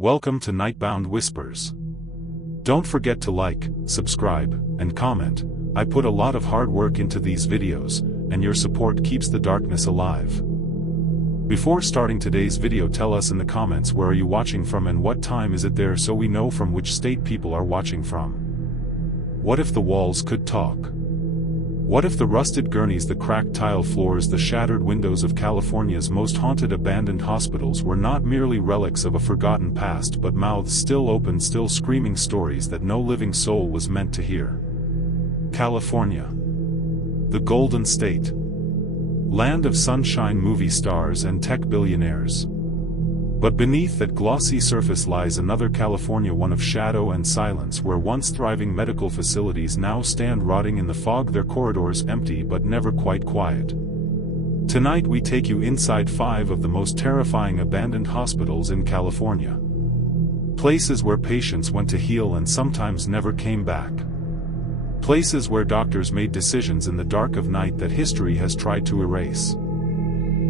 Welcome to Nightbound Whispers. Don't forget to like, subscribe, and comment. I put a lot of hard work into these videos, and your support keeps the darkness alive. Before starting today's video, tell us in the comments where are you watching from and what time is it there so we know from which state people are watching from. What if the walls could talk? What if the rusted gurneys, the cracked tile floors, the shattered windows of California's most haunted abandoned hospitals were not merely relics of a forgotten past but mouths still open, still screaming stories that no living soul was meant to hear? California. The Golden State. Land of sunshine, movie stars, and tech billionaires. But beneath that glossy surface lies another California, one of shadow and silence, where once thriving medical facilities now stand rotting in the fog, their corridors empty but never quite quiet. Tonight we take you inside 5 of the most terrifying abandoned hospitals in California. Places where patients went to heal and sometimes never came back. Places where doctors made decisions in the dark of night that history has tried to erase.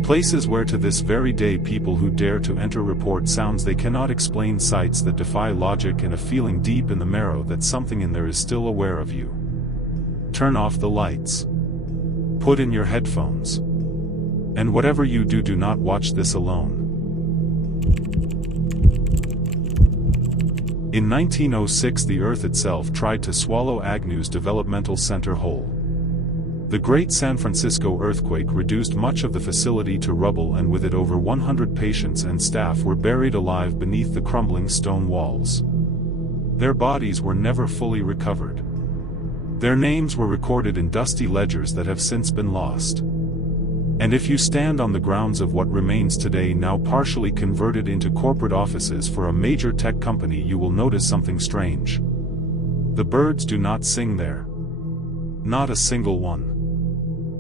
Places where to this very day people who dare to enter report sounds they cannot explain, sights that defy logic, and a feeling deep in the marrow that something in there is still aware of you. Turn off the lights. Put in your headphones. And whatever you do, do not watch this alone. In 1906, the Earth itself tried to swallow Agnew's developmental center whole. The Great San Francisco earthquake reduced much of the facility to rubble, and with it over 100 patients and staff were buried alive beneath the crumbling stone walls. Their bodies were never fully recovered. Their names were recorded in dusty ledgers that have since been lost. And if you stand on the grounds of what remains today, now partially converted into corporate offices for a major tech company, you will notice something strange. The birds do not sing there. Not a single one.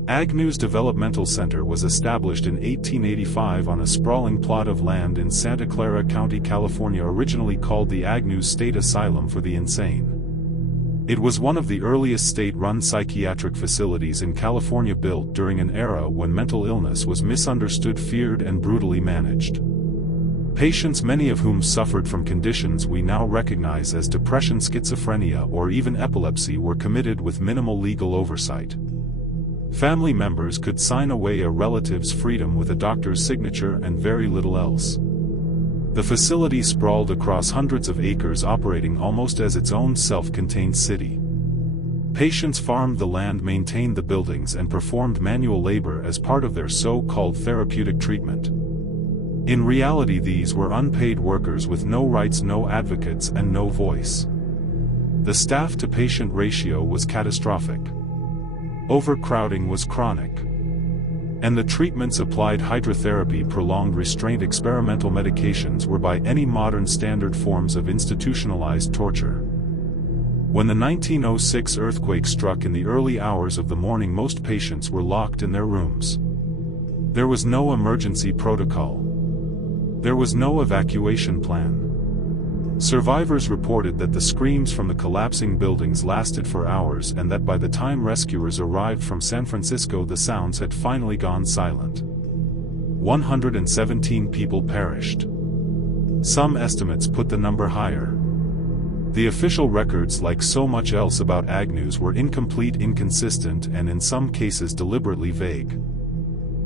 Agnew's Developmental Center was established in 1885 on a sprawling plot of land in Santa Clara County, California, originally called the Agnew State Asylum for the Insane. It was one of the earliest state-run psychiatric facilities in California, built during an era when mental illness was misunderstood, feared, and brutally managed. Patients, many of whom suffered from conditions we now recognize as depression, schizophrenia, or even epilepsy, were committed with minimal legal oversight. Family members could sign away a relative's freedom with a doctor's signature and very little else. The facility sprawled across hundreds of acres, operating almost as its own self-contained city. Patients farmed the land, maintained the buildings, and performed manual labor as part of their so-called therapeutic treatment. In reality, these were unpaid workers with no rights, no advocates, and no voice. The staff-to-patient ratio was catastrophic. Overcrowding was chronic. And the treatments applied, hydrotherapy, prolonged restraint, experimental medications, were by any modern standard forms of institutionalized torture. When the 1906 earthquake struck in the early hours of the morning, most patients were locked in their rooms. There was no emergency protocol. There was no evacuation plan. Survivors reported that the screams from the collapsing buildings lasted for hours, and that by the time rescuers arrived from San Francisco, the sounds had finally gone silent. 117 people perished. Some estimates put the number higher. The official records, like so much else about Agnew's, were incomplete, inconsistent, and in some cases deliberately vague.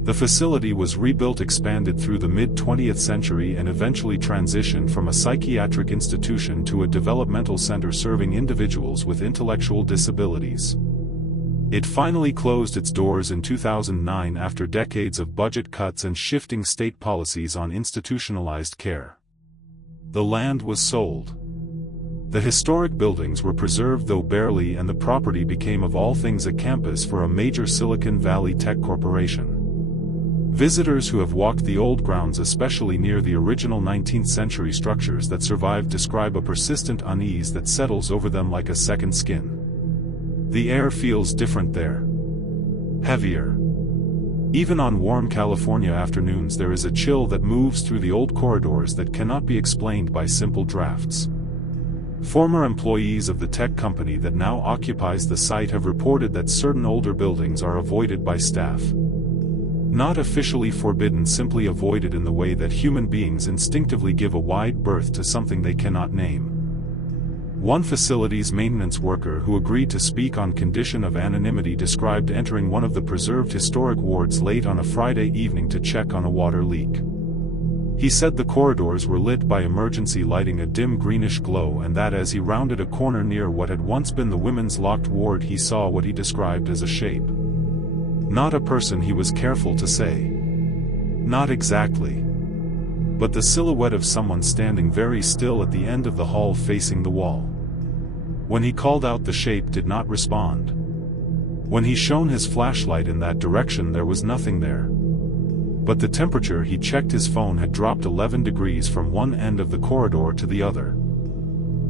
The facility was rebuilt, expanded through the mid-20th century, and eventually transitioned from a psychiatric institution to a developmental center serving individuals with intellectual disabilities. It finally closed its doors in 2009 after decades of budget cuts and shifting state policies on institutionalized care. The land was sold. The historic buildings were preserved, though barely, and the property became of all things a campus for a major Silicon Valley tech corporation. Visitors who have walked the old grounds, especially near the original 19th century structures that survived, describe a persistent unease that settles over them like a second skin. The air feels different there. Heavier. Even on warm California afternoons, there is a chill that moves through the old corridors that cannot be explained by simple drafts. Former employees of the tech company that now occupies the site have reported that certain older buildings are avoided by staff. Not officially forbidden, simply avoided in the way that human beings instinctively give a wide berth to something they cannot name. One facility's maintenance worker who agreed to speak on condition of anonymity described entering one of the preserved historic wards late on a Friday evening to check on a water leak. He said the corridors were lit by emergency lighting, a dim greenish glow, and that as he rounded a corner near what had once been the women's locked ward he saw what he described as a shape. Not a person, he was careful to say. Not exactly. But the silhouette of someone standing very still at the end of the hall facing the wall. When he called out, the shape did not respond. When he shone his flashlight in that direction, there was nothing there. But the temperature, he checked his phone, had dropped 11 degrees from one end of the corridor to the other.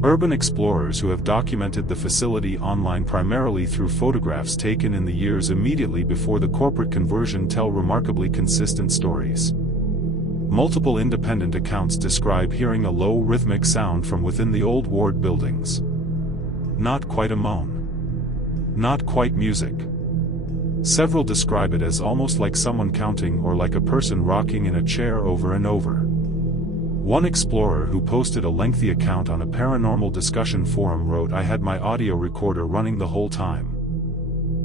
Urban explorers who have documented the facility online primarily through photographs taken in the years immediately before the corporate conversion tell remarkably consistent stories. Multiple independent accounts describe hearing a low rhythmic sound from within the old ward buildings. Not quite a moan. Not quite music. Several describe it as almost like someone counting or like a person rocking in a chair over and over. One explorer who posted a lengthy account on a paranormal discussion forum wrote, "I had my audio recorder running the whole time.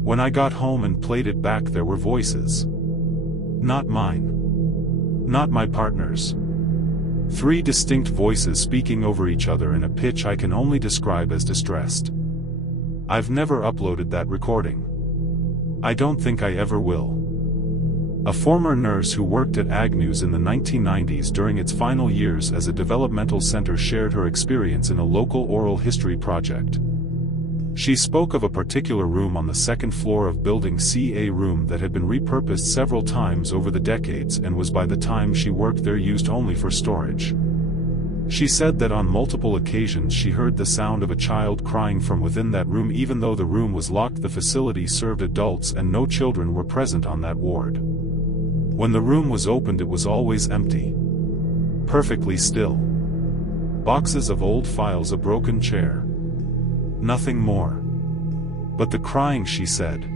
When I got home and played it back, there were voices. Not mine. Not my partner's. 3 distinct voices speaking over each other in a pitch I can only describe as distressed. I've never uploaded that recording. I don't think I ever will." A former nurse who worked at Agnew's in the 1990s during its final years as a developmental center shared her experience in a local oral history project. She spoke of a particular room on the second floor of Building C, a room that had been repurposed several times over the decades and was, by the time she worked there, used only for storage. She said that on multiple occasions she heard the sound of a child crying from within that room. Even though the room was locked, the facility served adults and no children were present on that ward. When the room was opened, it was always empty. Perfectly still. Boxes of old files, a broken chair. Nothing more. But the crying, she said.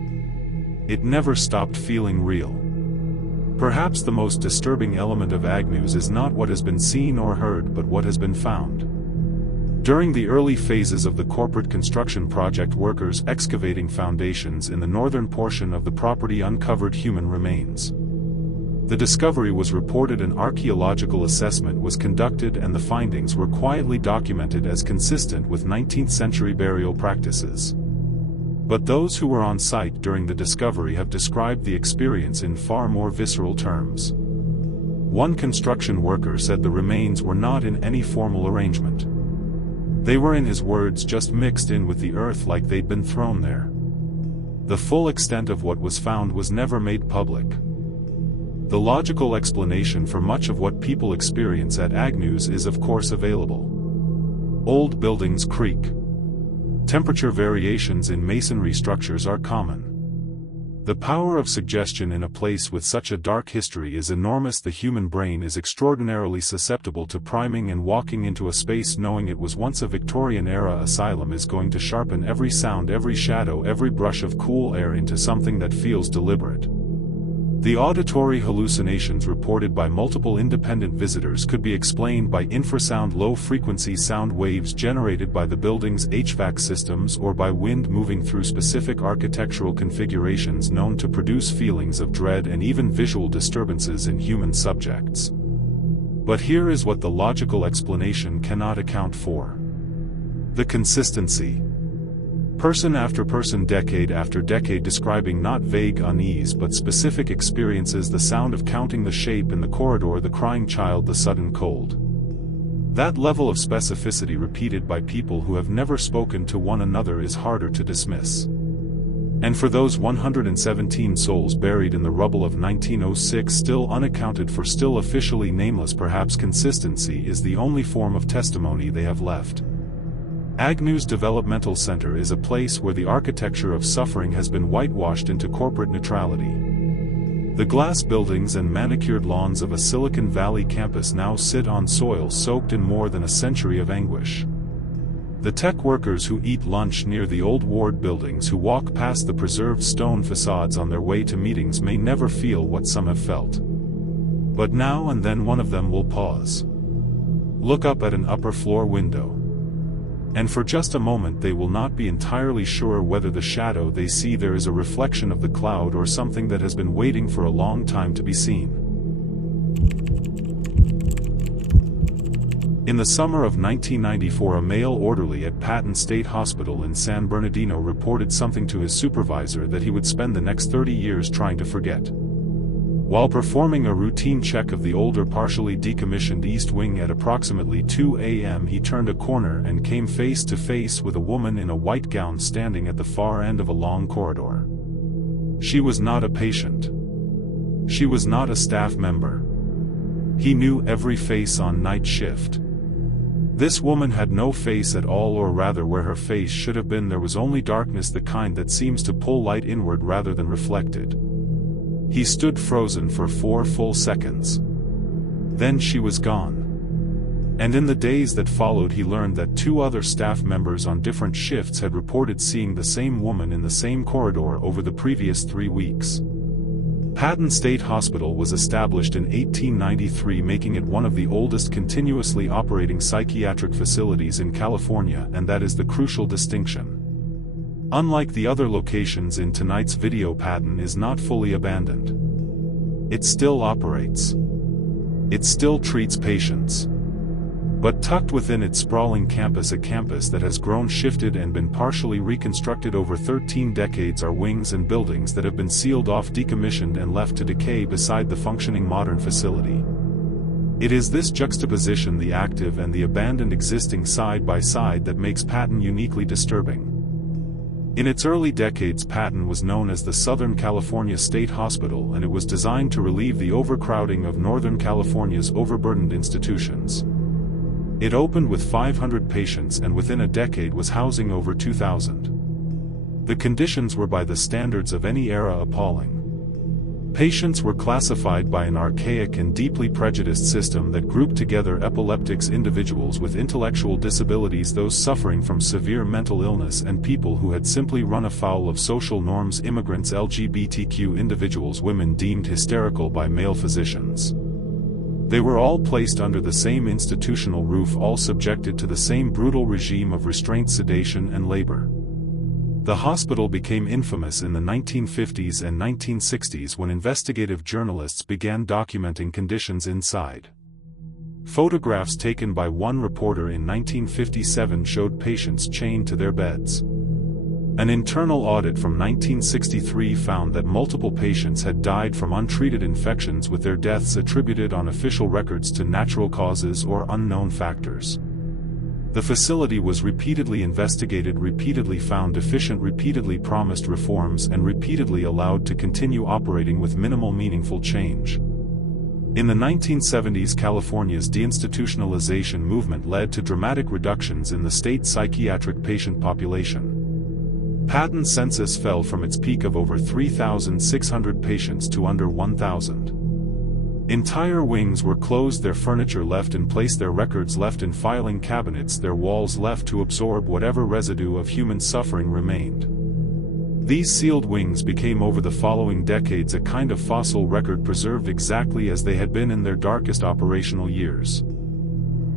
It never stopped feeling real. Perhaps the most disturbing element of Agnew's is not what has been seen or heard, but what has been found. During the early phases of the corporate construction project, workers excavating foundations in the northern portion of the property uncovered human remains. The discovery was reported, an archaeological assessment was conducted, and the findings were quietly documented as consistent with 19th century burial practices. But those who were on site during the discovery have described the experience in far more visceral terms. One construction worker said the remains were not in any formal arrangement. They were, in his words, just mixed in with the earth like they'd been thrown there. The full extent of what was found was never made public. The logical explanation for much of what people experience at Agnew's is of course available. Old buildings creak. Temperature variations in masonry structures are common. The power of suggestion in a place with such a dark history is enormous. The human brain is extraordinarily susceptible to priming, and walking into a space knowing it was once a Victorian-era asylum is going to sharpen every sound, every shadow, every brush of cool air into something that feels deliberate. The auditory hallucinations reported by multiple independent visitors could be explained by infrasound low-frequency sound waves generated by the building's HVAC systems, or by wind moving through specific architectural configurations known to produce feelings of dread and even visual disturbances in human subjects. But here is what the logical explanation cannot account for. The consistency. Person after person, decade after decade, describing not vague unease but specific experiences: the sound of counting, the shape in the corridor, the crying child, the sudden cold. That level of specificity repeated by people who have never spoken to one another is harder to dismiss. And for those 117 souls buried in the rubble of 1906, still unaccounted for, still officially nameless, perhaps consistency is the only form of testimony they have left. Agnew's Developmental Center is a place where the architecture of suffering has been whitewashed into corporate neutrality. The glass buildings and manicured lawns of a Silicon Valley campus now sit on soil soaked in more than a century of anguish. The tech workers who eat lunch near the old ward buildings, who walk past the preserved stone facades on their way to meetings, may never feel what some have felt. But now and then one of them will pause, look up at an upper floor window, and for just a moment they will not be entirely sure whether the shadow they see there is a reflection of the cloud or something that has been waiting for a long time to be seen. In the summer of 1994, a male orderly at Patton State Hospital in San Bernardino reported something to his supervisor that he would spend the next 30 years trying to forget. While performing a routine check of the older, partially decommissioned East Wing at approximately 2 a.m., he turned a corner and came face to face with a woman in a white gown standing at the far end of a long corridor. She was not a patient. She was not a staff member. He knew every face on night shift. This woman had no face at all, or rather where her face should have been there was only darkness, the kind that seems to pull light inward rather than reflected. He stood frozen for 4 full seconds. Then she was gone. And in the days that followed he learned that 2 other staff members on different shifts had reported seeing the same woman in the same corridor over the previous 3 weeks. Patton State Hospital was established in 1893, making it one of the oldest continuously operating psychiatric facilities in California, and that is the crucial distinction. Unlike the other locations in tonight's video, Patton is not fully abandoned. It still operates. It still treats patients. But tucked within its sprawling campus, a campus that has grown, shifted, and been partially reconstructed over 13 decades, are wings and buildings that have been sealed off, decommissioned, and left to decay beside the functioning modern facility. It is this juxtaposition, the active and the abandoned existing side by side, that makes Patton uniquely disturbing. In its early decades, Patton was known as the Southern California State Hospital, and it was designed to relieve the overcrowding of Northern California's overburdened institutions. It opened with 500 patients and within a decade was housing over 2,000. The conditions were by the standards of any era appalling. Patients were classified by an archaic and deeply prejudiced system that grouped together epileptics, individuals with intellectual disabilities, those suffering from severe mental illness, and people who had simply run afoul of social norms, immigrants, LGBTQ individuals, women deemed hysterical by male physicians. They were all placed under the same institutional roof, all subjected to the same brutal regime of restraint, sedation, and labor. The hospital became infamous in the 1950s and 1960s when investigative journalists began documenting conditions inside. Photographs taken by one reporter in 1957 showed patients chained to their beds. An internal audit from 1963 found that multiple patients had died from untreated infections, with their deaths attributed on official records to natural causes or unknown factors. The facility was repeatedly investigated, repeatedly found deficient, repeatedly promised reforms, and repeatedly allowed to continue operating with minimal meaningful change. In the 1970s, California's deinstitutionalization movement led to dramatic reductions in the state psychiatric patient population. Patton's census fell from its peak of over 3,600 patients to under 1,000. Entire wings were closed, their furniture left in place, their records left in filing cabinets, their walls left to absorb whatever residue of human suffering remained. These sealed wings became, over the following decades, a kind of fossil record, preserved exactly as they had been in their darkest operational years.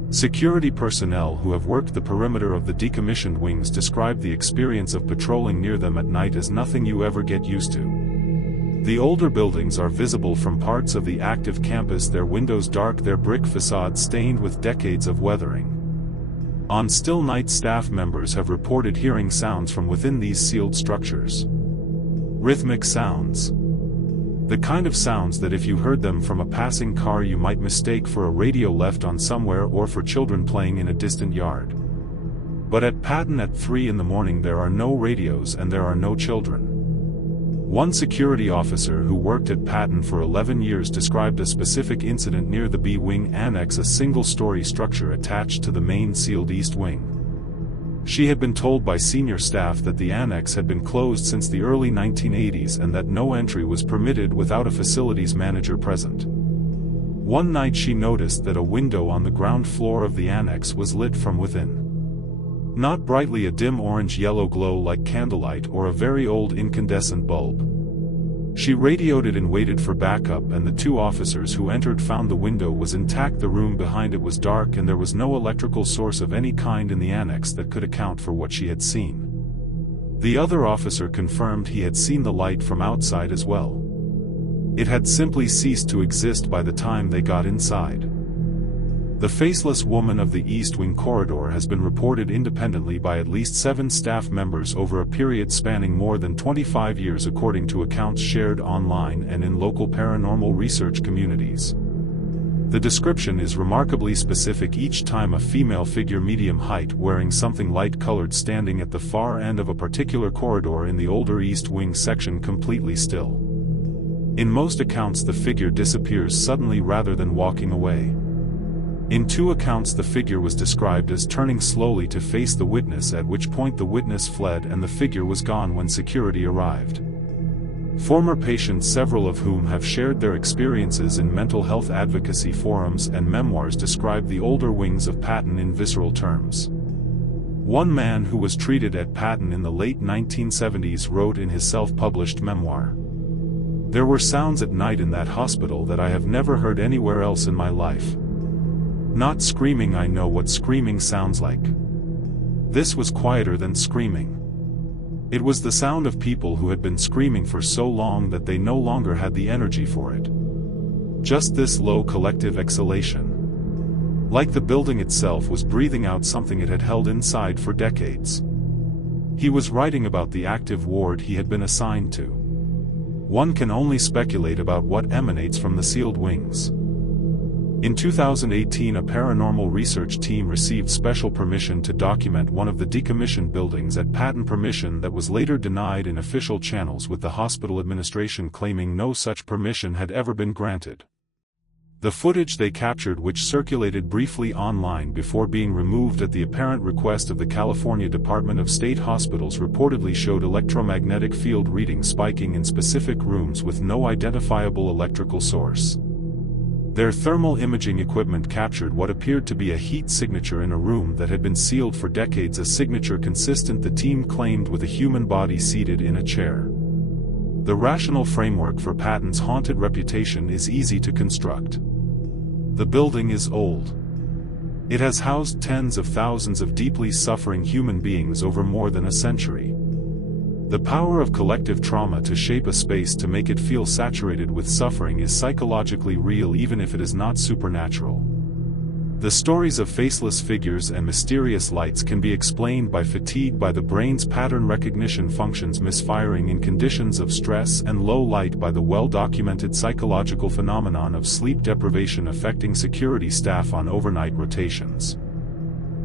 Security personnel who have worked the perimeter of the decommissioned wings describe the experience of patrolling near them at night as nothing you ever get used to. The older buildings are visible from parts of the active campus, their windows dark, their brick facades stained with decades of weathering. On still nights, staff members have reported hearing sounds from within these sealed structures. Rhythmic sounds. The kind of sounds that if you heard them from a passing car you might mistake for a radio left on somewhere or for children playing in a distant yard. But at Patton at 3 in the morning there are no radios and there are no children. One security officer who worked at Patton for 11 years described a specific incident near the B Wing Annex, a single-story structure attached to the main sealed East Wing. She had been told by senior staff that the annex had been closed since the early 1980s and that no entry was permitted without a facilities manager present. One night she noticed that a window on the ground floor of the annex was lit from within. Not brightly a dim orange-yellow glow like candlelight or a very old incandescent bulb. She radioed it and waited for backup, and the two officers who entered found the window was intact. The room behind it was dark and there was no electrical source of any kind in the annex that could account for what she had seen. The other officer confirmed he had seen the light from outside as well. It had simply ceased to exist by the time they got inside. The faceless woman of the East Wing corridor has been reported independently by at least 7 staff members over a period spanning more than 25 years, according to accounts shared online and in local paranormal research communities. The description is remarkably specific each time: a female figure medium height wearing something light-colored standing at the far end of a particular corridor in the older East Wing section, completely still. In most accounts the figure disappears suddenly rather than walking away. In 2 accounts the figure was described as turning slowly to face the witness, at which point the witness fled and the figure was gone when security arrived. Former patients, several of whom have shared their experiences in mental health advocacy forums and memoirs, describe the older wings of Patton in visceral terms. One man who was treated at Patton in the late 1970s wrote in his self-published memoir, "There were sounds at night in that hospital that I have never heard anywhere else in my life. Not screaming, I know what screaming sounds like. This was quieter than screaming. It was the sound of people who had been screaming for so long that they no longer had the energy for it. Just this low collective exhalation. Like the building itself was breathing out something it had held inside for decades." He was writing about the active ward he had been assigned to. One can only speculate about what emanates from the sealed wings. In 2018, a paranormal research team received special permission to document one of the decommissioned buildings at Patton, permission that was later denied in official channels, with the hospital administration claiming no such permission had ever been granted. The footage they captured, which circulated briefly online before being removed at the apparent request of the California Department of State Hospitals, reportedly showed electromagnetic field readings spiking in specific rooms with no identifiable electrical source. Their thermal imaging equipment captured what appeared to be a heat signature in a room that had been sealed for decades, a signature consistent, the team claimed, with a human body seated in a chair. The rational framework for Patton's haunted reputation is easy to construct. The building is old. It has housed tens of thousands of deeply suffering human beings over more than a century. The power of collective trauma to shape a space to make it feel saturated with suffering is psychologically real, even if it is not supernatural. The stories of faceless figures and mysterious lights can be explained by fatigue, by the brain's pattern recognition functions misfiring in conditions of stress, and low light by the well-documented psychological phenomenon of sleep deprivation affecting security staff on overnight rotations.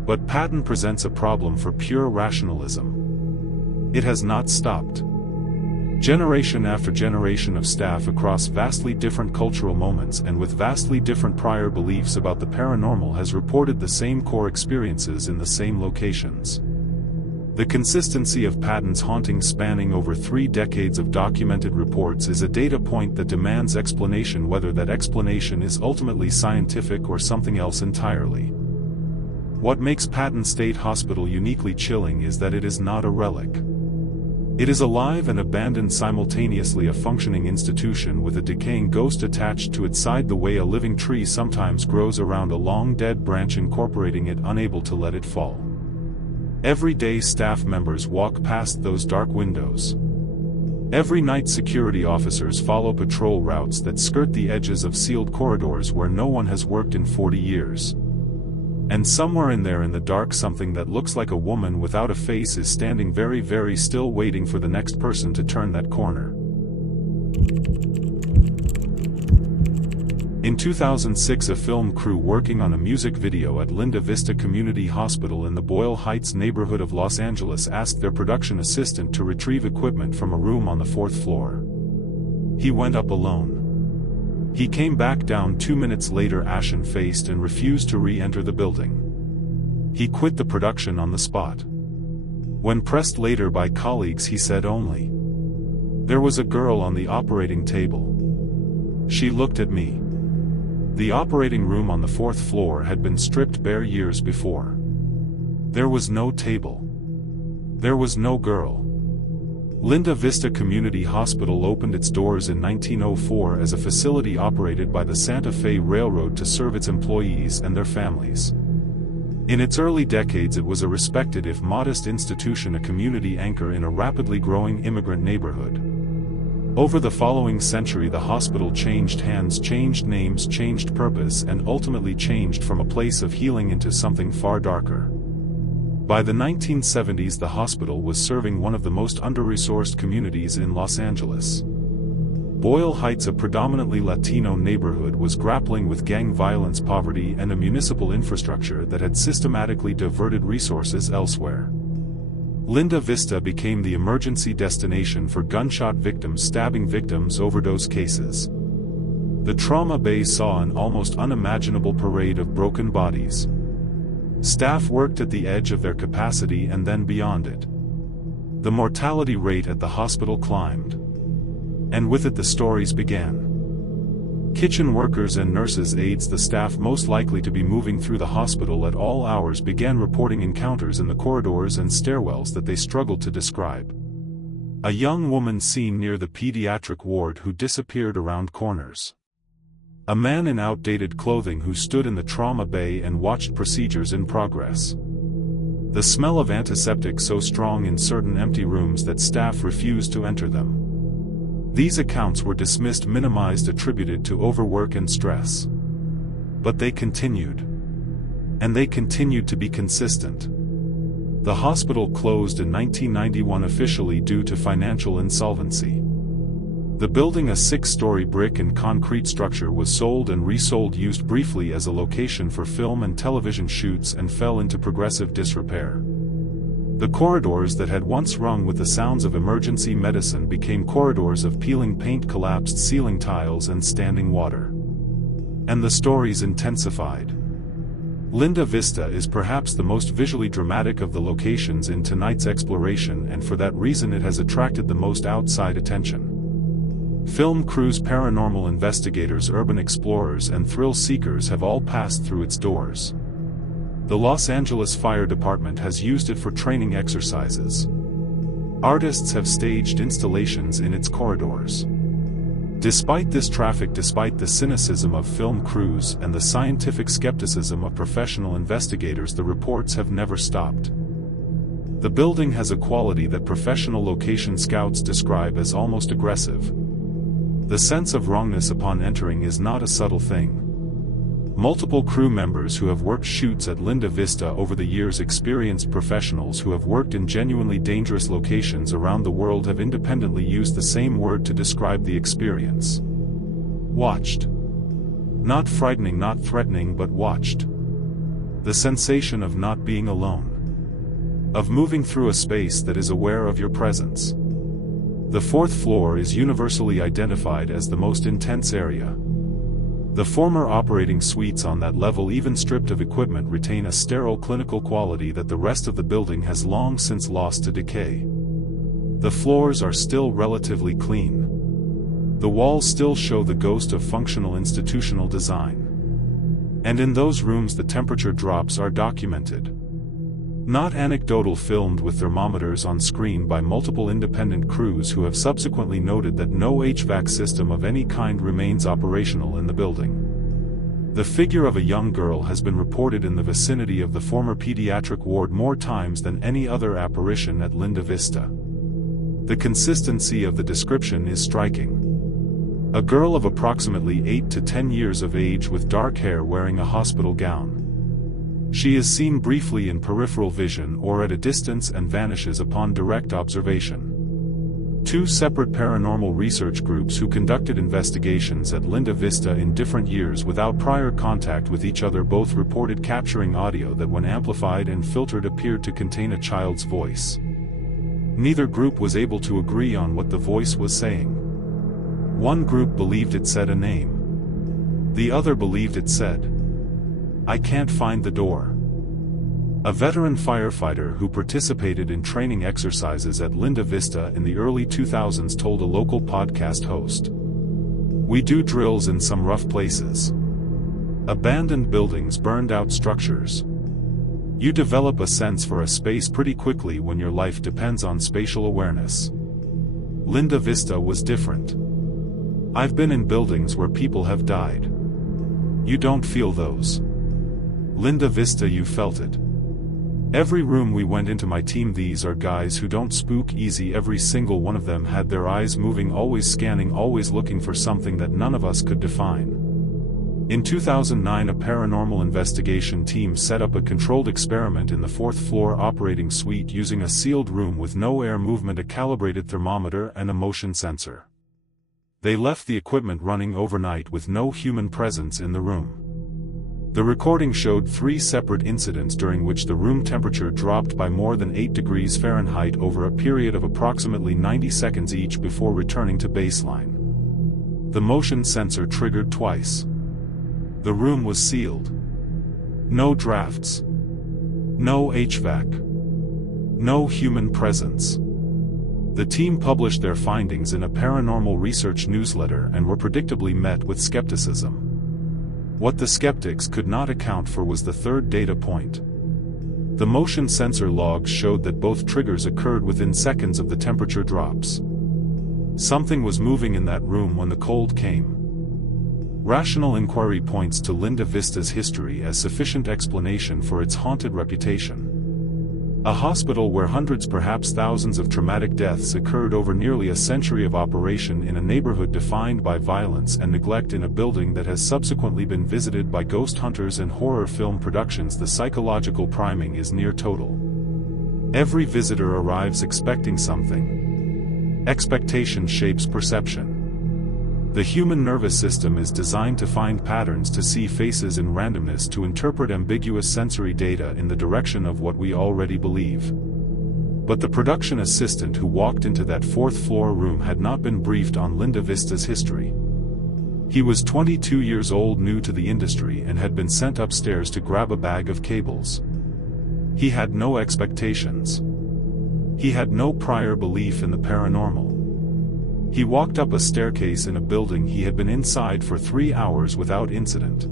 But Patton presents a problem for pure rationalism. It has not stopped. Generation after generation of staff across vastly different cultural moments and with vastly different prior beliefs about the paranormal has reported the same core experiences in the same locations. The consistency of Patton's hauntings, spanning over 3 decades of documented reports, is a data point that demands explanation, whether that explanation is ultimately scientific or something else entirely. What makes Patton State Hospital uniquely chilling is that it is not a relic. It is alive and abandoned simultaneously, a functioning institution with a decaying ghost attached to its side, the way a living tree sometimes grows around a long dead branch, incorporating it, unable to let it fall. Every day staff members walk past those dark windows. Every night security officers follow patrol routes that skirt the edges of sealed corridors where no one has worked in 40 years. And somewhere in there, in the dark, something that looks like a woman without a face is standing very, very still, waiting for the next person to turn that corner. In 2006, a film crew working on a music video at Linda Vista Community Hospital in the Boyle Heights neighborhood of Los Angeles asked their production assistant to retrieve equipment from a room on the 4th floor. He went up alone. He came back down 2 minutes later, ashen-faced, and refused to re-enter the building. He quit the production on the spot. When pressed later by colleagues, he said only, "There was a girl on the operating table. She looked at me." The operating room on the 4th floor had been stripped bare years before. There was no table. There was no girl. Linda Vista Community Hospital opened its doors in 1904 as a facility operated by the Santa Fe Railroad to serve its employees and their families. In its early decades, it was a respected if modest institution, a community anchor in a rapidly growing immigrant neighborhood. Over the following century, the hospital changed hands, changed names, changed purpose, and ultimately changed from a place of healing into something far darker. By the 1970s, the hospital was serving one of the most under-resourced communities in Los Angeles. Boyle Heights, a predominantly Latino neighborhood, was grappling with gang violence, poverty, and a municipal infrastructure that had systematically diverted resources elsewhere. Linda Vista became the emergency destination for gunshot victims, stabbing victims, overdose cases. The trauma bay saw an almost unimaginable parade of broken bodies. Staff worked at the edge of their capacity and then beyond it. The mortality rate at the hospital climbed. And with it the stories began. Kitchen workers and nurses, aides, the staff most likely to be moving through the hospital at all hours, began reporting encounters in the corridors and stairwells that they struggled to describe. A young woman seen near the pediatric ward who disappeared around corners. A man in outdated clothing who stood in the trauma bay and watched procedures in progress. The smell of antiseptic so strong in certain empty rooms that staff refused to enter them. These accounts were dismissed, minimized, attributed to overwork and stress. But they continued. And they continued to be consistent. The hospital closed in 1991 officially due to financial insolvency. The building, a 6-story brick and concrete structure, was sold and resold, used briefly as a location for film and television shoots, and fell into progressive disrepair. The corridors that had once rung with the sounds of emergency medicine became corridors of peeling paint, collapsed ceiling tiles, and standing water. And the stories intensified. Linda Vista is perhaps the most visually dramatic of the locations in tonight's exploration, and for that reason it has attracted the most outside attention. Film crews, paranormal investigators, urban explorers, and thrill seekers have all passed through its doors. The Los Angeles Fire Department has used it for training exercises. Artists have staged installations in its corridors. Despite this traffic, despite the cynicism of film crews and the scientific skepticism of professional investigators, the reports have never stopped. The building has a quality that professional location scouts describe as almost aggressive. The sense of wrongness upon entering is not a subtle thing. Multiple crew members who have worked shoots at Linda Vista over the years, experienced professionals who have worked in genuinely dangerous locations around the world, have independently used the same word to describe the experience. Watched. Not frightening, not threatening, but watched. The sensation of not being alone. Of moving through a space that is aware of your presence. The 4th floor is universally identified as the most intense area. The former operating suites on that level, even stripped of equipment, retain a sterile clinical quality that the rest of the building has long since lost to decay. The floors are still relatively clean. The walls still show the ghost of functional institutional design. And in those rooms the temperature drops are documented. Not anecdotal, filmed with thermometers on screen by multiple independent crews who have subsequently noted that no HVAC system of any kind remains operational in the building. The figure of a young girl has been reported in the vicinity of the former pediatric ward more times than any other apparition at Linda Vista. The consistency of the description is striking. A girl of approximately 8 to 10 years of age with dark hair, wearing a hospital gown. She is seen briefly in peripheral vision or at a distance and vanishes upon direct observation. 2 separate paranormal research groups who conducted investigations at Linda Vista in different years without prior contact with each other both reported capturing audio that, when amplified and filtered, appeared to contain a child's voice. Neither group was able to agree on what the voice was saying. One group believed it said a name. The other believed it said, "I can't find the door." A veteran firefighter who participated in training exercises at Linda Vista in the early 2000s told a local podcast host, "We do drills in some rough places. Abandoned buildings, burned out structures. You develop a sense for a space pretty quickly when your life depends on spatial awareness. Linda Vista was different. I've been in buildings where people have died. You don't feel those. Linda Vista, you felt it. Every room we went into, my team, these are guys who don't spook easy. Every single one of them had their eyes moving, always scanning, always looking for something that none of us could define. In 2009, a paranormal investigation team set up a controlled experiment in the 4th floor operating suite using a sealed room with no air movement, a calibrated thermometer, and a motion sensor. They left the equipment running overnight with no human presence in the room. The recording showed 3 separate incidents during which the room temperature dropped by more than 8 degrees Fahrenheit over a period of approximately 90 seconds each before returning to baseline. The motion sensor triggered twice. The room was sealed. No drafts. No HVAC. No human presence. The team published their findings in a paranormal research newsletter and were predictably met with skepticism. What the skeptics could not account for was the third data point. The motion sensor logs showed that both triggers occurred within seconds of the temperature drops. Something was moving in that room when the cold came. Rational inquiry points to Linda Vista's history as sufficient explanation for its haunted reputation. A hospital where hundreds, perhaps thousands of traumatic deaths occurred over nearly a century of operation, in a neighborhood defined by violence and neglect, in a building that has subsequently been visited by ghost hunters and horror film productions. The psychological priming is near total. Every visitor arrives expecting something. Expectation shapes perception. The human nervous system is designed to find patterns, to see faces in randomness, to interpret ambiguous sensory data in the direction of what we already believe. But the production assistant who walked into that 4th floor room had not been briefed on Linda Vista's history. He was 22 years old, new to the industry, and had been sent upstairs to grab a bag of cables. He had no expectations. He had no prior belief in the paranormal. He walked up a staircase in a building he had been inside for 3 hours without incident.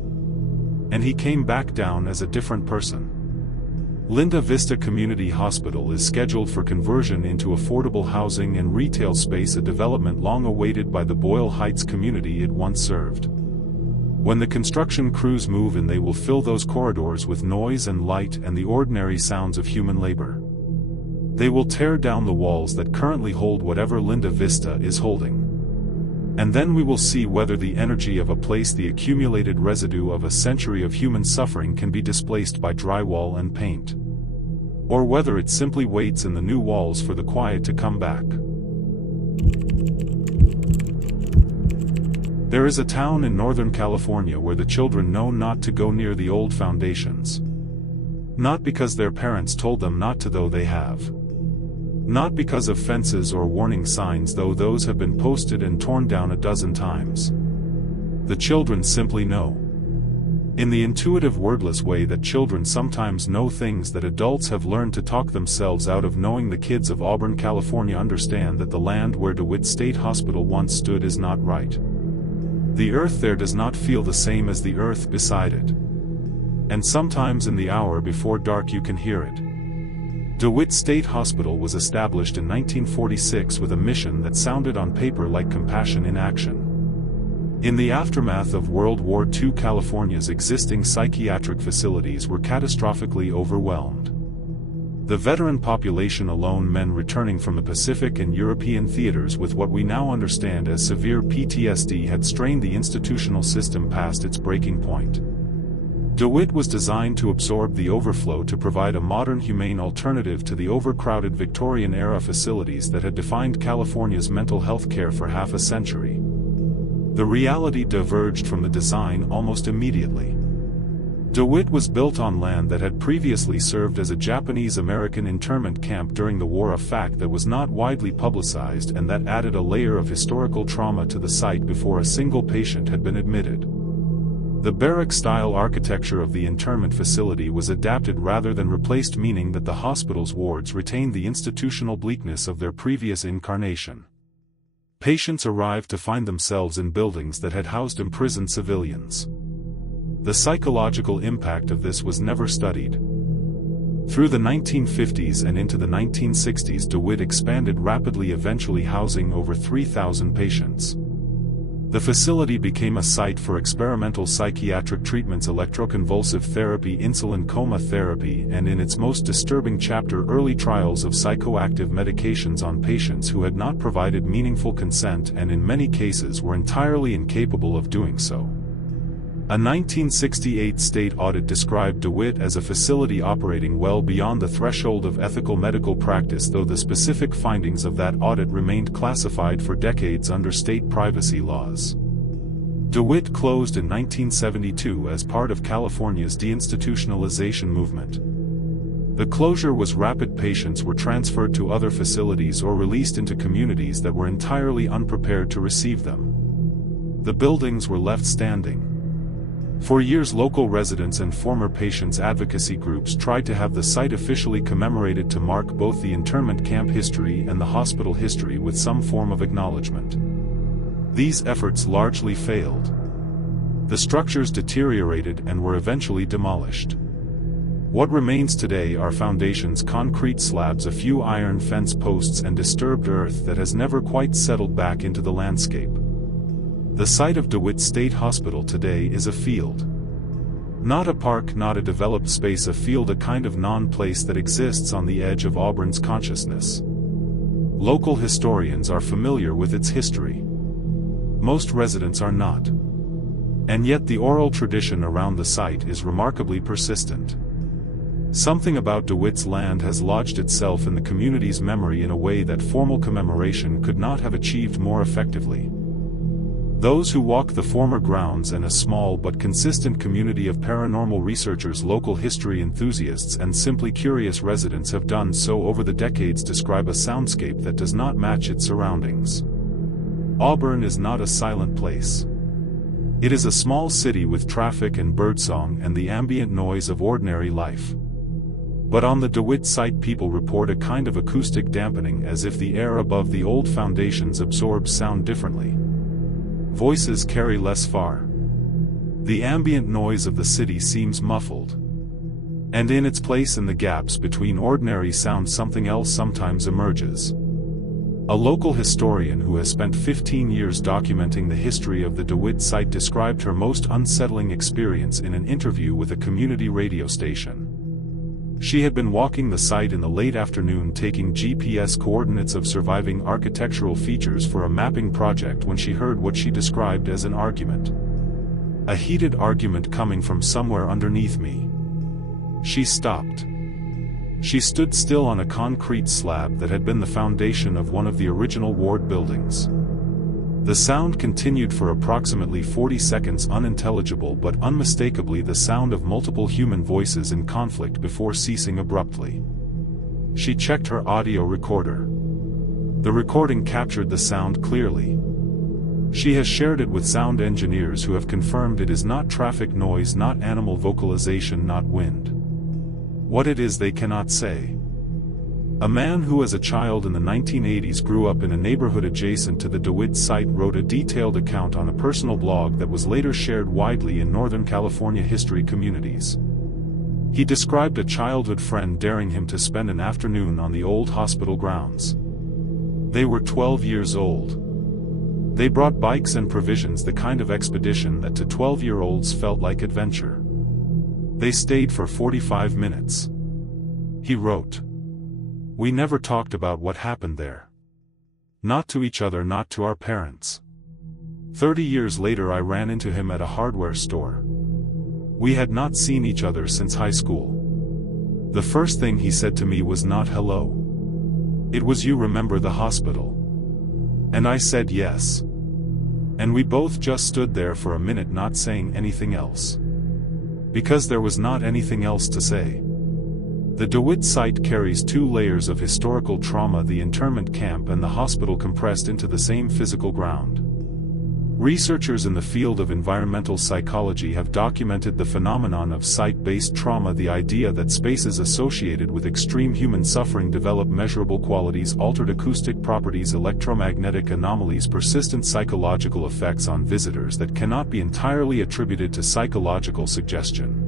And he came back down as a different person. Linda Vista Community Hospital is scheduled for conversion into affordable housing and retail space, a development long awaited by the Boyle Heights community it once served. When the construction crews move in, they will fill those corridors with noise and light and the ordinary sounds of human labor. They will tear down the walls that currently hold whatever Linda Vista is holding. And then we will see whether the energy of a place, the accumulated residue of a century of human suffering, can be displaced by drywall and paint. Or whether it simply waits in the new walls for the quiet to come back. There is a town in Northern California where the children know not to go near the old foundations. Not because their parents told them not to, though they have. Not because of fences or warning signs, though those have been posted and torn down a dozen times. The children simply know. In the intuitive, wordless way that children sometimes know things that adults have learned to talk themselves out of knowing. The kids of Auburn, California understand that the land where DeWitt State Hospital once stood is not right. The earth there does not feel the same as the earth beside it. And sometimes in the hour before dark you can hear it. DeWitt State Hospital was established in 1946 with a mission that sounded on paper like compassion in action. In the aftermath of World War II, California's existing psychiatric facilities were catastrophically overwhelmed. The veteran population alone, men returning from the Pacific and European theaters with what we now understand as severe PTSD, had strained the institutional system past its breaking point. DeWitt was designed to absorb the overflow, to provide a modern, humane alternative to the overcrowded Victorian-era facilities that had defined California's mental health care for half a century. The reality diverged from the design almost immediately. DeWitt was built on land that had previously served as a Japanese-American internment camp during the war, a fact that was not widely publicized and that added a layer of historical trauma to the site before a single patient had been admitted. The barrack-style architecture of the internment facility was adapted rather than replaced, meaning that the hospital's wards retained the institutional bleakness of their previous incarnation. Patients arrived to find themselves in buildings that had housed imprisoned civilians. The psychological impact of this was never studied. Through the 1950s and into the 1960s, DeWitt expanded rapidly, eventually housing over 3,000 patients. The facility became a site for experimental psychiatric treatments, electroconvulsive therapy, insulin coma therapy, and in its most disturbing chapter, early trials of psychoactive medications on patients who had not provided meaningful consent and in many cases were entirely incapable of doing so. A 1968 state audit described DeWitt as a facility operating well beyond the threshold of ethical medical practice, though the specific findings of that audit remained classified for decades under state privacy laws. DeWitt closed in 1972 as part of California's deinstitutionalization movement. The closure was rapid. Patients were transferred to other facilities or released into communities that were entirely unprepared to receive them. The buildings were left standing. For years, local residents and former patients' advocacy groups tried to have the site officially commemorated to mark both the internment camp history and the hospital history with some form of acknowledgement. These efforts largely failed. The structures deteriorated and were eventually demolished. What remains today are foundations, concrete slabs, a few iron fence posts, and disturbed earth that has never quite settled back into the landscape. The site of DeWitt State Hospital today is a field. Not a park, not a developed space, a field, a kind of non-place that exists on the edge of Auburn's consciousness. Local historians are familiar with its history. Most residents are not. And yet the oral tradition around the site is remarkably persistent. Something about DeWitt's land has lodged itself in the community's memory in a way that formal commemoration could not have achieved more effectively. Those who walk the former grounds and a small but consistent community of paranormal researchers, local history enthusiasts, and simply curious residents have done so over the decades describe a soundscape that does not match its surroundings. Auburn is not a silent place. It is a small city with traffic and birdsong and the ambient noise of ordinary life. But on the DeWitt site, people report a kind of acoustic dampening, as if the air above the old foundations absorbs sound differently. Voices carry less far. The ambient noise of the city seems muffled. And in its place, in the gaps between ordinary sound, something else sometimes emerges. A local historian who has spent 15 years documenting the history of the DeWitt site described her most unsettling experience in an interview with a community radio station. She had been walking the site in the late afternoon, taking GPS coordinates of surviving architectural features for a mapping project, when she heard what she described as an argument. A heated argument coming from somewhere underneath me. She stopped. She stood still on a concrete slab that had been the foundation of one of the original ward buildings. The sound continued for approximately 40 seconds, unintelligible but unmistakably the sound of multiple human voices in conflict, before ceasing abruptly. She checked her audio recorder. The recording captured the sound clearly. She has shared it with sound engineers who have confirmed it is not traffic noise, not animal vocalization, not wind. What it is they cannot say. A man who as a child in the 1980s grew up in a neighborhood adjacent to the DeWitt site wrote a detailed account on a personal blog that was later shared widely in Northern California history communities. He described a childhood friend daring him to spend an afternoon on the old hospital grounds. They were 12 years old. They brought bikes and provisions, the kind of expedition that to 12-year-olds felt like adventure. They stayed for 45 minutes. He wrote, "We never talked about what happened there. Not to each other, not to our parents. 30 years later I ran into him at a hardware store. We had not seen each other since high school. The first thing he said to me was not hello. It was, you remember the hospital? And I said yes. And we both just stood there for a minute, not saying anything else. Because there was not anything else to say." The DeWitt site carries two layers of historical trauma: the internment camp and the hospital compressed into the same physical ground. Researchers in the field of environmental psychology have documented the phenomenon of site-based trauma, the idea that spaces associated with extreme human suffering develop measurable qualities, altered acoustic properties, electromagnetic anomalies, persistent psychological effects on visitors that cannot be entirely attributed to psychological suggestion.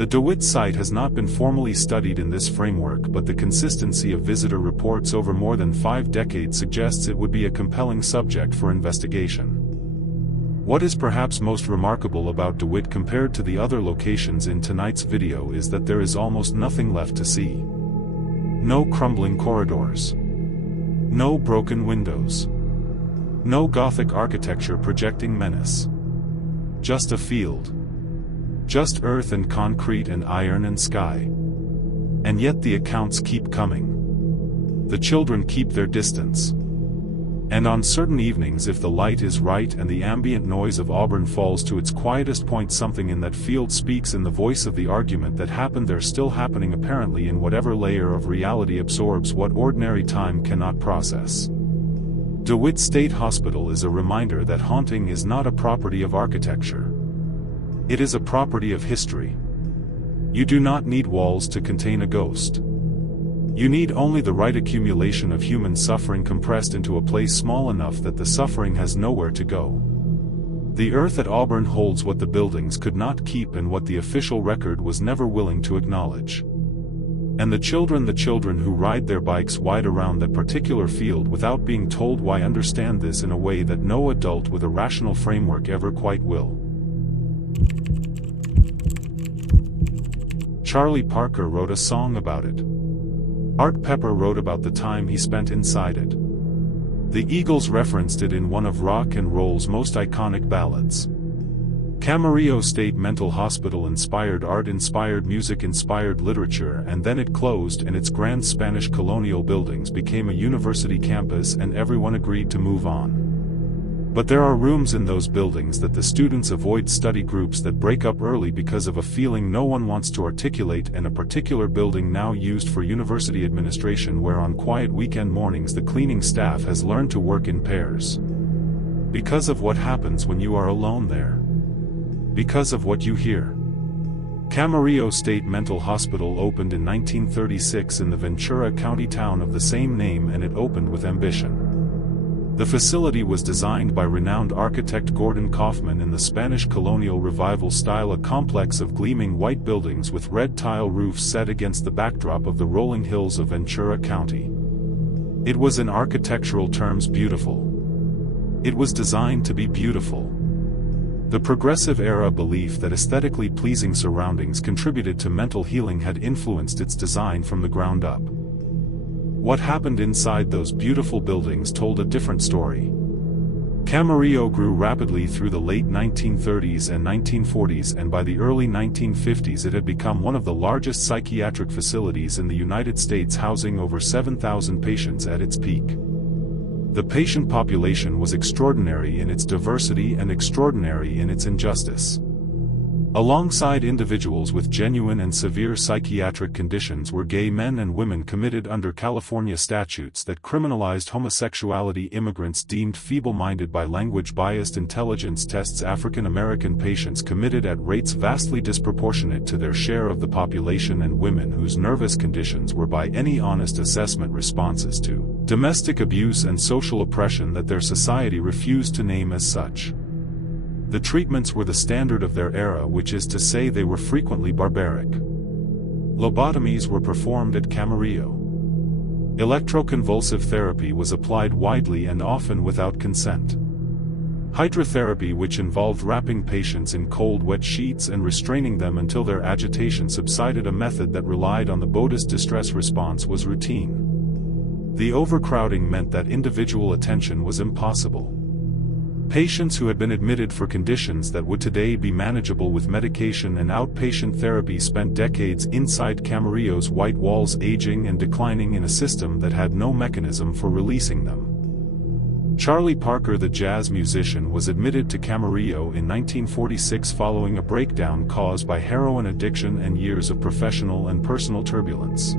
The DeWitt site has not been formally studied in this framework, but the consistency of visitor reports over more than 5 decades suggests it would be a compelling subject for investigation. What is perhaps most remarkable about DeWitt compared to the other locations in tonight's video is that there is almost nothing left to see. No crumbling corridors. No broken windows. No Gothic architecture projecting menace. Just a field. Just earth and concrete and iron and sky. And yet the accounts keep coming. The children keep their distance. And on certain evenings, if the light is right and the ambient noise of Auburn falls to its quietest point, something in that field speaks in the voice of the argument that happened there, still happening apparently in whatever layer of reality absorbs what ordinary time cannot process. DeWitt State Hospital is a reminder that haunting is not a property of architecture. It is a property of history. You do not need walls to contain a ghost. You need only the right accumulation of human suffering compressed into a place small enough that the suffering has nowhere to go. The earth at Auburn holds what the buildings could not keep and what the official record was never willing to acknowledge. And the children who ride their bikes wide around that particular field without being told why, understand this in a way that no adult with a rational framework ever quite will. Charlie Parker wrote a song about it. Art Pepper wrote about the time he spent inside it. The Eagles referenced it in one of rock and roll's most iconic ballads. Camarillo State Mental Hospital inspired art, inspired music, inspired literature, and then it closed and its grand Spanish colonial buildings became a university campus and everyone agreed to move on. But there are rooms in those buildings that the students avoid, study groups that break up early because of a feeling no one wants to articulate, and a particular building now used for university administration where on quiet weekend mornings the cleaning staff has learned to work in pairs. Because of what happens when you are alone there. Because of what you hear. Camarillo State Mental Hospital opened in 1936 in the Ventura County town of the same name, and it opened with ambition. The facility was designed by renowned architect Gordon Kaufman in the Spanish colonial revival style, a complex of gleaming white buildings with red tile roofs set against the backdrop of the rolling hills of Ventura County. It was in architectural terms beautiful. It was designed to be beautiful. The progressive era belief that aesthetically pleasing surroundings contributed to mental healing had influenced its design from the ground up. What happened inside those beautiful buildings told a different story. Camarillo grew rapidly through the late 1930s and 1940s, and by the early 1950s it had become one of the largest psychiatric facilities in the United States, housing over 7,000 patients at its peak. The patient population was extraordinary in its diversity and extraordinary in its injustice. Alongside individuals with genuine and severe psychiatric conditions were gay men and women committed under California statutes that criminalized homosexuality, immigrants deemed feeble-minded by language-biased intelligence tests, African American patients committed at rates vastly disproportionate to their share of the population, and women whose nervous conditions were by any honest assessment responses to domestic abuse and social oppression that their society refused to name as such. The treatments were the standard of their era, which is to say they were frequently barbaric. Lobotomies were performed at Camarillo. Electroconvulsive therapy was applied widely and often without consent. Hydrotherapy, which involved wrapping patients in cold wet sheets and restraining them until their agitation subsided, a method that relied on the body's distress response, was routine. The overcrowding meant that individual attention was impossible. Patients who had been admitted for conditions that would today be manageable with medication and outpatient therapy spent decades inside Camarillo's white walls, aging and declining in a system that had no mechanism for releasing them. Charlie Parker, the jazz musician, was admitted to Camarillo in 1946 following a breakdown caused by heroin addiction and years of professional and personal turbulence.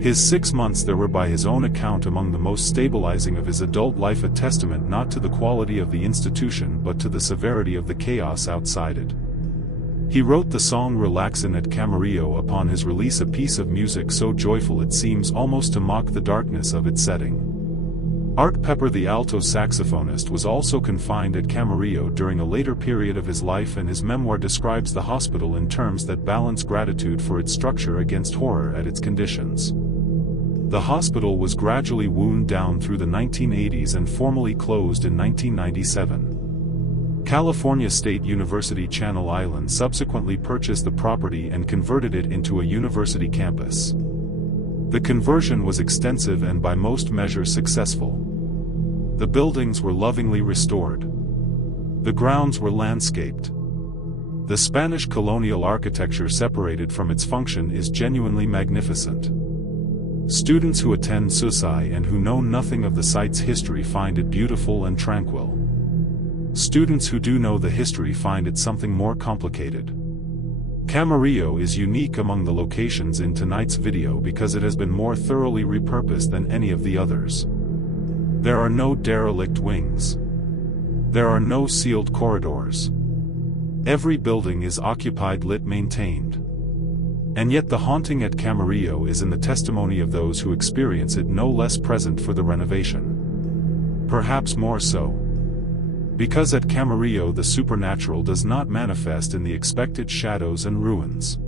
His 6 months there were, by his own account, among the most stabilizing of his adult life, a testament not to the quality of the institution but to the severity of the chaos outside it. He wrote the song Relaxin' at Camarillo upon his release, a piece of music so joyful it seems almost to mock the darkness of its setting. Art Pepper, the alto saxophonist, was also confined at Camarillo during a later period of his life, and his memoir describes the hospital in terms that balance gratitude for its structure against horror at its conditions. The hospital was gradually wound down through the 1980s and formally closed in 1997. California State University Channel Island subsequently purchased the property and converted it into a university campus. The conversion was extensive and by most measures successful. The buildings were lovingly restored. The grounds were landscaped. The Spanish colonial architecture separated from its function is genuinely magnificent. Students who attend SUSI and who know nothing of the site's history find it beautiful and tranquil. Students who do know the history find it something more complicated. Camarillo is unique among the locations in tonight's video because it has been more thoroughly repurposed than any of the others. There are no derelict wings. There are no sealed corridors. Every building is occupied, lit, maintained. And yet the haunting at Camarillo is in the testimony of those who experience it, no less present for the renovation. Perhaps more so. Because at Camarillo the supernatural does not manifest in the expected shadows and ruins.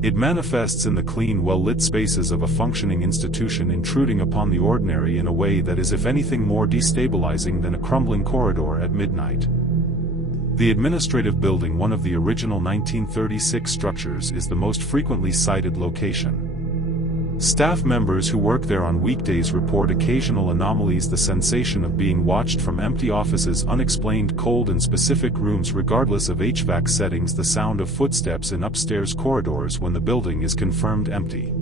It manifests in the clean, well-lit spaces of a functioning institution, intruding upon the ordinary in a way that is, if anything, more destabilizing than a crumbling corridor at midnight. The administrative building, one of the original 1936 structures, is the most frequently cited location. Staff members who work there on weekdays report occasional anomalies, the sensation of being watched from empty offices, unexplained cold in specific rooms regardless of HVAC settings, the sound of footsteps in upstairs corridors when the building is confirmed empty.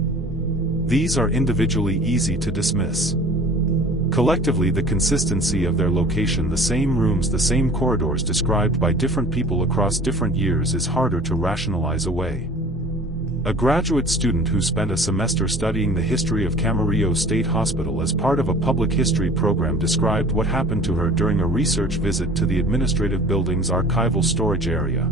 These are individually easy to dismiss. Collectively, the consistency of their location, the same rooms, the same corridors described by different people across different years, is harder to rationalize away. A graduate student who spent a semester studying the history of Camarillo State Hospital as part of a public history program described what happened to her during a research visit to the administrative building's archival storage area.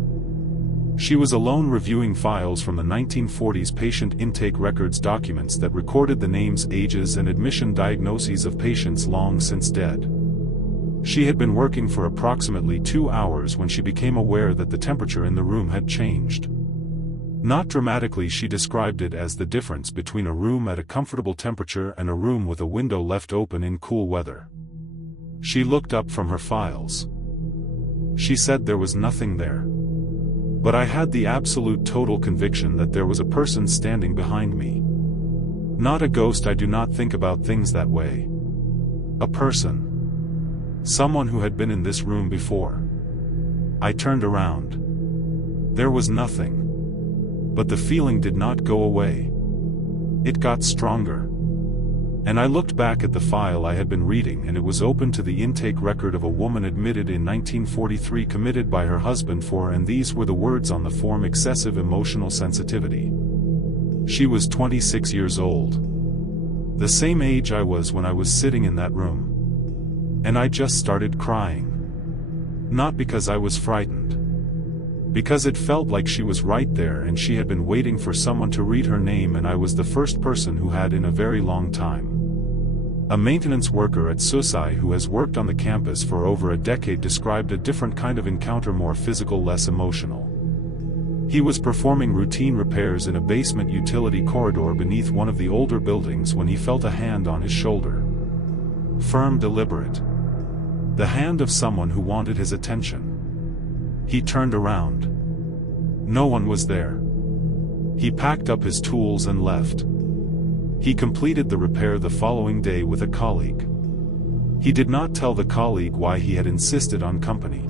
She was alone reviewing files from the 1940s patient intake records, documents that recorded the names, ages, and admission diagnoses of patients long since dead. She had been working for approximately 2 hours when she became aware that the temperature in the room had changed. Not dramatically, she described it as the difference between a room at a comfortable temperature and a room with a window left open in cool weather. She looked up from her files. She said there was nothing there. But I had the absolute total conviction that there was a person standing behind me. Not a ghost, I do not think about things that way. A person. Someone who had been in this room before. I turned around. There was nothing. But the feeling did not go away. It got stronger. And I looked back at the file I had been reading, and it was open to the intake record of a woman admitted in 1943, committed by her husband for, and these were the words on the form, excessive emotional sensitivity. She was 26 years old. The same age I was when I was sitting in that room. And I just started crying. Not because I was frightened. Because it felt like she was right there and she had been waiting for someone to read her name, and I was the first person who had in a very long time. A maintenance worker at SUSI who has worked on the campus for over a decade described a different kind of encounter, more physical, less emotional. He was performing routine repairs in a basement utility corridor beneath one of the older buildings when he felt a hand on his shoulder. Firm, deliberate. The hand of someone who wanted his attention. He turned around. No one was there. He packed up his tools and left. He completed the repair the following day with a colleague. He did not tell the colleague why he had insisted on company.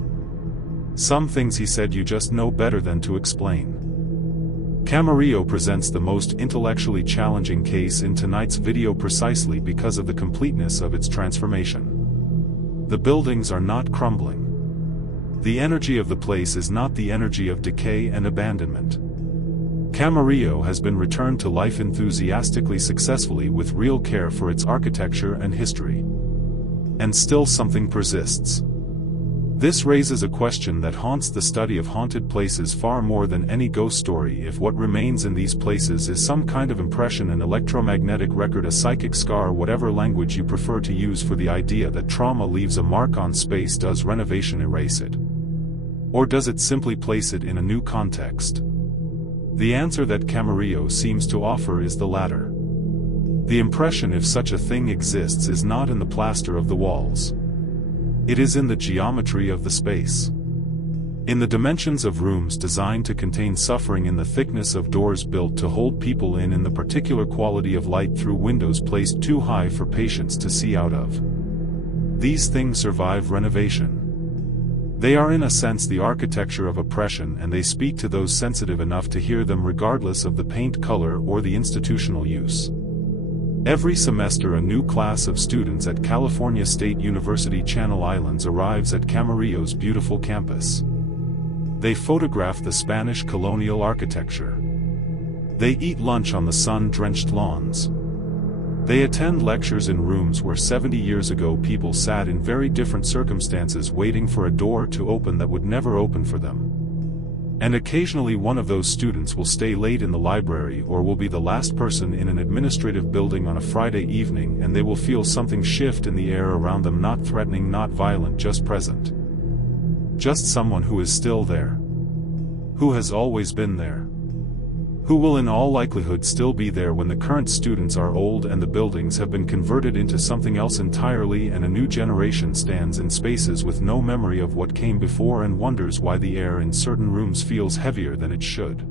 Some things, he said, you just know better than to explain. Camarillo presents the most intellectually challenging case in tonight's video precisely because of the completeness of its transformation. The buildings are not crumbling. The energy of the place is not the energy of decay and abandonment. Camarillo has been returned to life enthusiastically, successfully, with real care for its architecture and history. And still something persists. This raises a question that haunts the study of haunted places far more than any ghost story. If what remains in these places is some kind of impression, an electromagnetic record, a psychic scar, whatever language you prefer to use for the idea that trauma leaves a mark on space, does renovation erase it? Or does it simply place it in a new context? The answer that Camarillo seems to offer is the latter. The impression, if such a thing exists, is not in the plaster of the walls. It is in the geometry of the space. In the dimensions of rooms designed to contain suffering, in the thickness of doors built to hold people in the particular quality of light through windows placed too high for patients to see out of. These things survive renovation. They are in a sense the architecture of oppression, and they speak to those sensitive enough to hear them regardless of the paint color or the institutional use. Every semester a new class of students at California State University Channel Islands arrives at Camarillo's beautiful campus. They photograph the Spanish colonial architecture. They eat lunch on the sun-drenched lawns. They attend lectures in rooms where 70 years ago people sat in very different circumstances waiting for a door to open that would never open for them. And occasionally one of those students will stay late in the library, or will be the last person in an administrative building on a Friday evening, and they will feel something shift in the air around them, not threatening, not violent, just present. Just someone who is still there. Who has always been there. Who will in all likelihood still be there when the current students are old and the buildings have been converted into something else entirely, and a new generation stands in spaces with no memory of what came before and wonders why the air in certain rooms feels heavier than it should.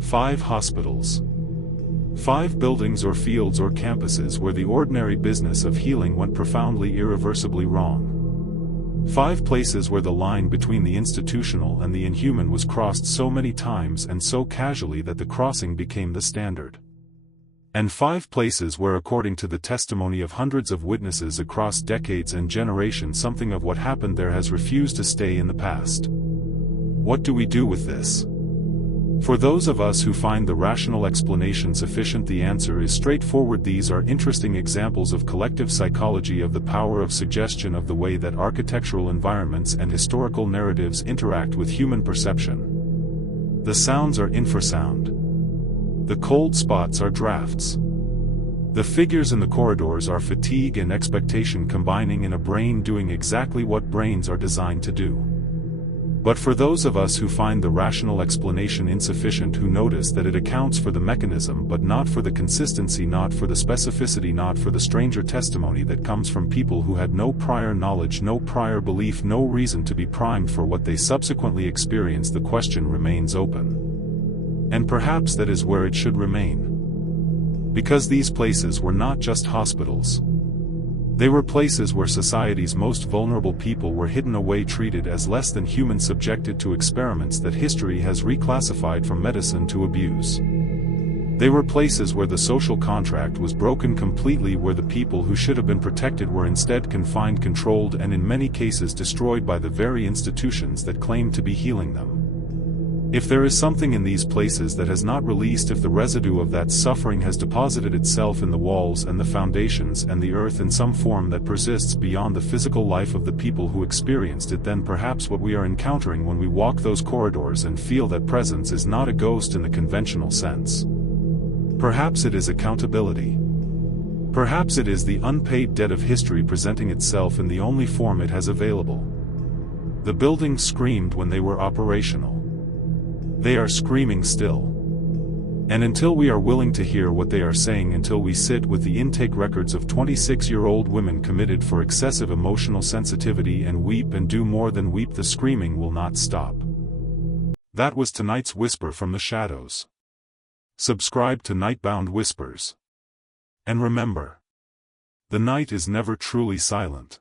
5 hospitals. 5 buildings or fields or campuses where the ordinary business of healing went profoundly, irreversibly wrong. 5 places where the line between the institutional and the inhuman was crossed so many times and so casually that the crossing became the standard. And 5 places where, according to the testimony of hundreds of witnesses across decades and generations, something of what happened there has refused to stay in the past. What do we do with this? For those of us who find the rational explanation sufficient, the answer is straightforward. These are interesting examples of collective psychology, of the power of suggestion, of the way that architectural environments and historical narratives interact with human perception. The sounds are infrasound. The cold spots are drafts. The figures in the corridors are fatigue and expectation combining in a brain doing exactly what brains are designed to do. But for those of us who find the rational explanation insufficient, who notice that it accounts for the mechanism but not for the consistency, not for the specificity, not for the stranger testimony that comes from people who had no prior knowledge, no prior belief, no reason to be primed for what they subsequently experienced, the question remains open. And perhaps that is where it should remain. Because these places were not just hospitals. They were places where society's most vulnerable people were hidden away, treated as less than human, subjected to experiments that history has reclassified from medicine to abuse. They were places where the social contract was broken completely, where the people who should have been protected were instead confined, controlled, and in many cases destroyed by the very institutions that claimed to be healing them. If there is something in these places that has not released, if the residue of that suffering has deposited itself in the walls and the foundations and the earth in some form that persists beyond the physical life of the people who experienced it, then perhaps what we are encountering when we walk those corridors and feel that presence is not a ghost in the conventional sense. Perhaps it is accountability. Perhaps it is the unpaid debt of history presenting itself in the only form it has available. The buildings screamed when they were operational. They are screaming still. And until we are willing to hear what they are saying, until we sit with the intake records of 26-year-old women committed for excessive emotional sensitivity and weep and do more than weep, the screaming will not stop. That was tonight's Whisper from the Shadows. Subscribe to Nightbound Whispers. And remember, the night is never truly silent.